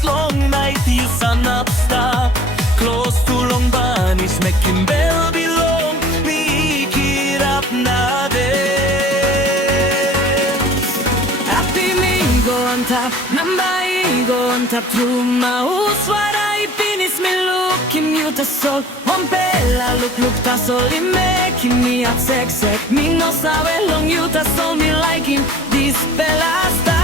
mas long night you sun up stop close to long banis making bell bilong mikirap na din. Happy Mingo on top, Namaigo on top, Trumauswaray pinis mi lukim juta sol, Ompela luk ta sol i me kimi at sek mi no sabe long juta sol mi like him this pelasta.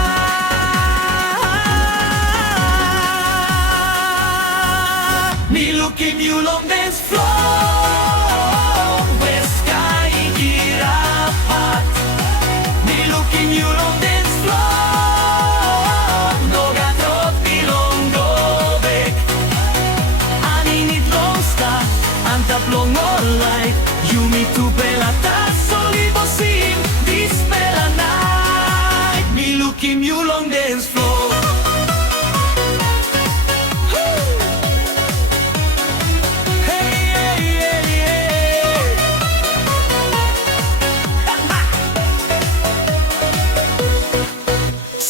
Me looking you long dance floor, where sky girapat. Me looking you long dance floor, no gatot bilong gobek. Aninit long star, antap long all light. You me to pelata solibosim, this pela night. Me looking you long dance floor.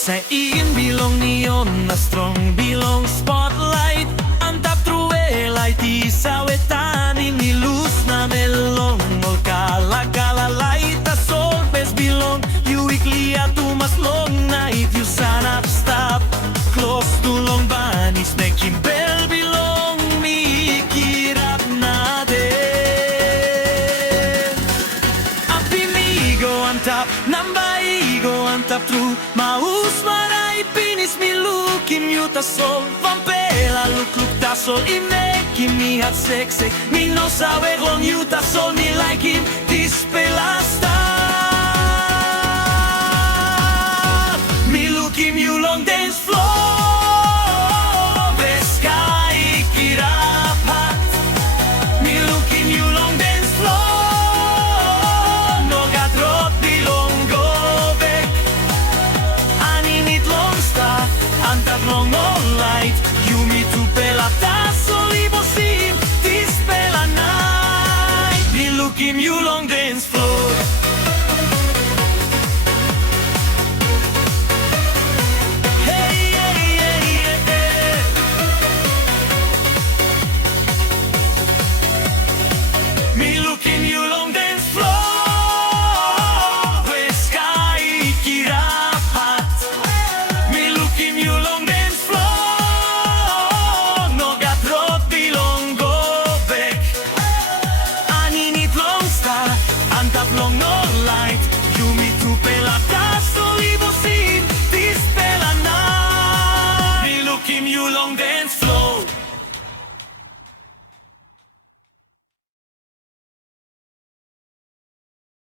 Sa iin bilong neon na strong bilong spotlight antap truelay ti sa wetanin ni luz na melong ol kala light a sol pes bilong you weekly at mas long night you sun up stop close to long banis making bell bilong mikirap na din. Happy Migo on top, Nambaigo on top true Maus maray pinis mi lukim juta sol, Vampela luk ta sol i me kimi at sek mi no sabe long juta sol mi like him this pelasta. Mi lukim you long dance floor, Veska ikirapat. Mi lukim you long dance floor, no gatrot bilong gobek. Aninit long star, antap long all light. You me to pelata solibosim, this pela night. Me looking you long dance floor. Hey, hey, hey, hey. Me looking you long dance floor, where sky ikirapat. Me looking you long dance floor, no gatrot bilong gobek. Aninit long star, antap long no light. You me to pelata solibosim, this pela night. Me looking you long dance floor.